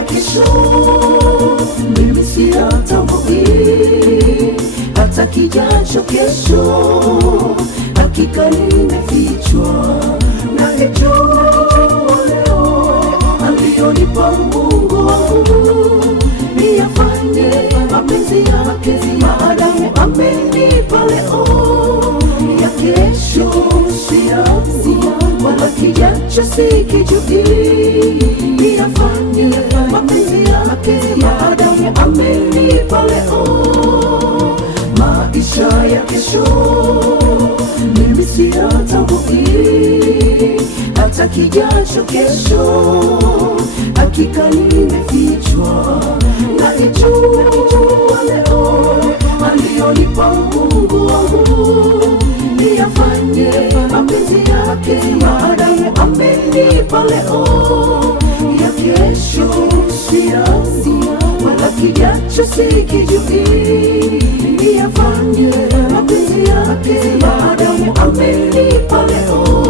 ya kesho mimi siyatambui, hata kijacho kesho hakika nimefichwa. Najua leo aliyonipa Mungu wangu niyafanye mapenzi yake, maadamu amenipa leo. Ya kesho siyazi wala kijacho sikijui, niyafanye mapenzi yake, maadamu amenipa leo. Maisha ya kesho mimi siyatambui, hata kijacho kesho hakika nimefichwa. Najua leo aliyonipa Mungu wangu niyafanye mapenzi yake, maadamu amenipa leo. Ya kesho siyazi wala kijacho sikijui, niyafanye mapenzi yake, maadamu amenipa leo.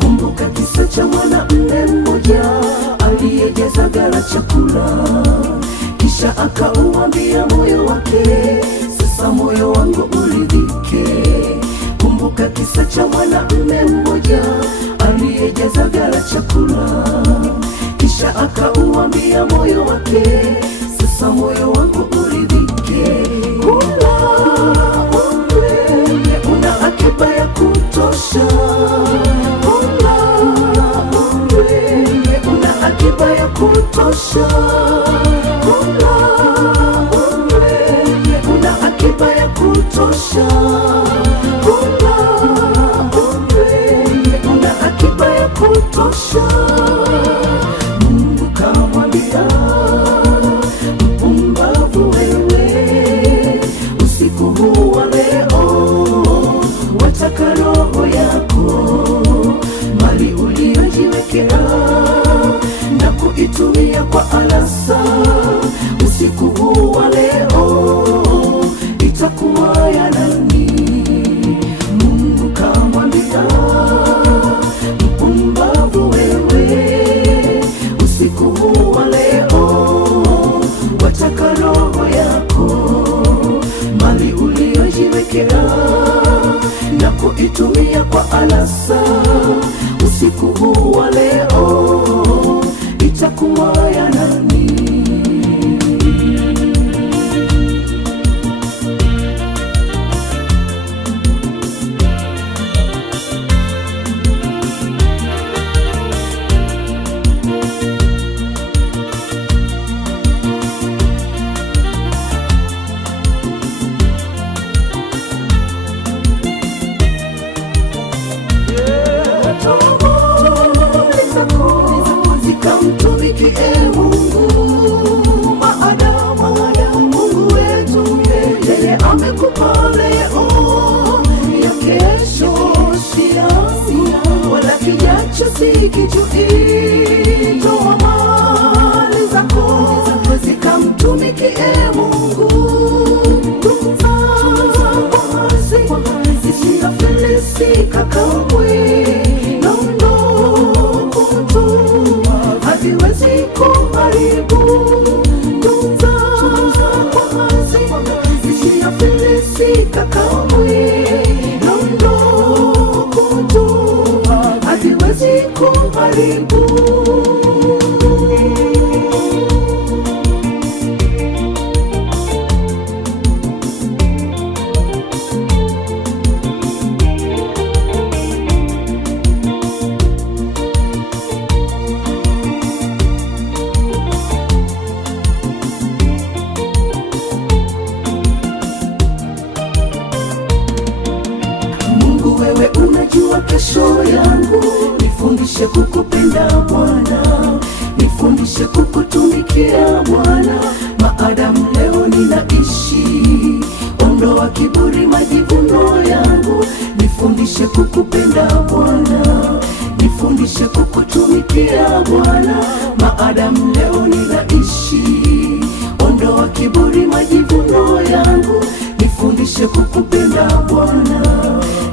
Kumbuka kisa cha mwanamume mmoja aliyejaza ghala chakula, kisha akauambia moyo wake, sasa moyo wangu uridhike. Kumbuka kisa cha mwanamume mmoja aliyejaza ghala chakula, kisha akauambia moyo wake, sasa moyo wangu uridhike. Kula unywe, una akiba ya kutosha. Kula unywe, una akiba ya kutosha. Kula unywe, una akiba ya kutosha. Kula unywe, una akiba ya kutosha. Mungu kamwambia mpumbavu wewe, usiku huu wa leo wataka roho yako, mali uliyojiwekea na kuitumia kwa anasa. Usiku huu wa leo itakuwa ya nani? Mungu kamwambia mpumbavu wewe, usiku huu wa leo wataka roho yako, mali uliyojiwekea na kuitumia kwa anasa. Usiku huu wa leo itakuwa ya nani? Zikamtumikie Mungu, maadamu Mungu wetu yeye amekupa leo. Ya kesho siyazi wala kijacho sikijui, toa mali zako zikamtumikie Mungu. Tunza kazi isiyofilisika kamwe, haviwezi kuharibu. Tunza kazi isiyofilisika kamwe, haviwezi kuharibu. Wewe unajua kesho yangu, nifundishe kukupenda Bwana, nifundishe kukutumikia Bwana, maadamu leo ninaishi. Ondoa kiburi, majivuno yangu, nifundishe kukupenda Bwana, nifundishe kukutumikia Bwana, maadamu leo ninaishi. Ondoa kiburi, majivuno yangu, nifundishe kukupenda Bwana,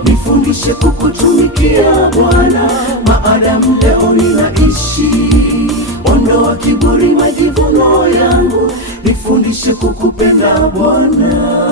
nifundishe kukutumikia Bwana, maadamu leo ninaishi. Ondoa kiburi, Bwana.